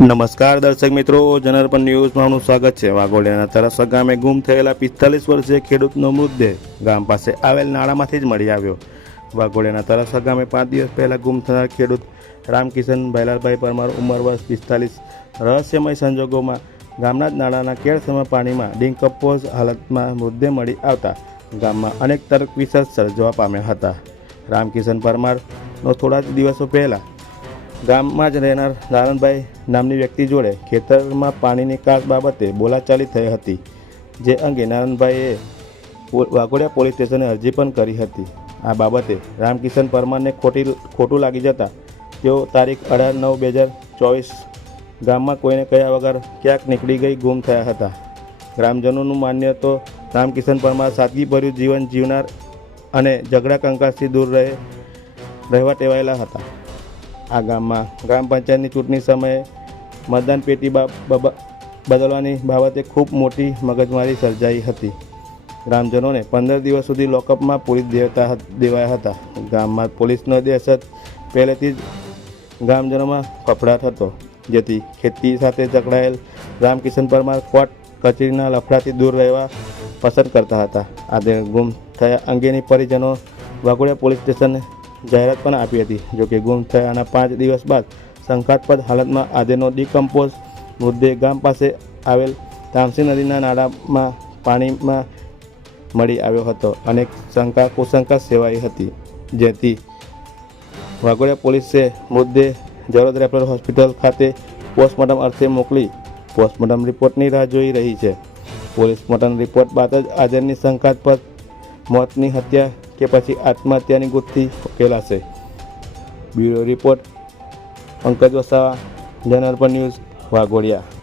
નમસ્કાર, દર્શક મિત્રો. જનરપન ન્યૂઝમાં આપનું સ્વાગત છે. વાઘોડિયાના તરસા ગામે ગુમ થયેલા પિસ્તાલીસ વર્ષીય ખેડૂતનો મૃતદેહ ગામ પાસે આવેલ નાળામાંથી જ મળી આવ્યો. વાઘોડિયાના તરસા ગામે પાંચ દિવસ પહેલાં ગુમ થનાર ખેડૂત રામકિશન ભૈલાલભાઈ પરમાર ઉંમર વર્ષ પિસ્તાલીસ રહસ્યમય સંજોગોમાં ગામના જ નાળાના કેળસમા પાણીમાં ડિંકપોઝ હાલતમાં મૃતદેહ મળી આવતા ગામમાં અનેક તર્ક વિસર્જ સર્જવા પામ્યા હતા. રામકિશન પરમારનો થોડા જ દિવસો પહેલાં ગામમાં જ રહેનાર નારણભાઈ નામની વ્યક્તિ જોડે ખેતરમાં પાણીની કાસ બાબતે બોલાચાલી થઈ હતી, જે અંગે નારણભાઈએ વાઘોડિયા પોલીસ સ્ટેશને અરજી પણ કરી હતી. આ બાબતે રામકિશન પરમારને ખોટી, ખોટું લાગી જતા તેઓ તારીખ અઢાર નવ બે હજાર ચોવીસ ગામમાં કોઈને કયા વગર ક્યાંક નીકળી ગઈ ગુમ થયા હતા. ગ્રામજનોનું માન્ય તો રામકિશન પરમાર સાદગીભર્યું જીવન જીવનાર અને ઝઘડા કંકાસથી દૂર રહે, રહેવા ટેવાયેલા હતા. આ ગામમાં. ગ્રામ પંચાયતની ચૂંટણી સમયે મતદાન પેટી બદલવાની બાબતે ખૂબ મોટી મગજમારી સર્જાઈ હતી. ગ્રામજનોને પંદર દિવસ સુધી લોકઅપમાં પોલીસ દેતા દેવાયા હતા. ગામમાં પોલીસનો દહેશત પહેલેથી જ ગ્રામજનોમાં ફફડાટ હતો. જેથી ખેતી સાથે જકડાયેલ રામકિશન પરમાર કોર્ટ કચેરીના લફડાથી દૂર રહેવા પસંદ કરતા હતા. આજે ગુમ થયા અંગેની પરિજનો વાઘોડિયા પોલીસ સ્ટેશને જાહેરાત પણ આપી હતી. જોકે ગુમ થયાના પાંચ દિવસ બાદ શંકાસ્પદ હાલતમાં આધેનો ડિકમ્પોઝ મૃતદેહ ગામ પાસે આવેલ તામસી નદીના નાળામાં પાણીમાં મળી આવ્યો હતો. અને શંકા કુશંકા સેવાઈ હતી. જેથી વાઘોડિયા પોલીસે મૃતદેહ જરોદ રેફરલ હોસ્પિટલ ખાતે પોસ્ટમોર્ટમ અર્થે મોકલી પોસ્ટમોર્ટમ રિપોર્ટની રાહ જોઈ રહી છે. પોસ્ટમોર્ટમ રિપોર્ટ બાદ જ આજેની શંકાસ્પદ મોતની હત્યા કે પછી આત્મહત્યાની ગુથ્થી ઉકેલાશે bureau report Pankaj Vasava general પર ન્યૂઝ વાઘોડિયા.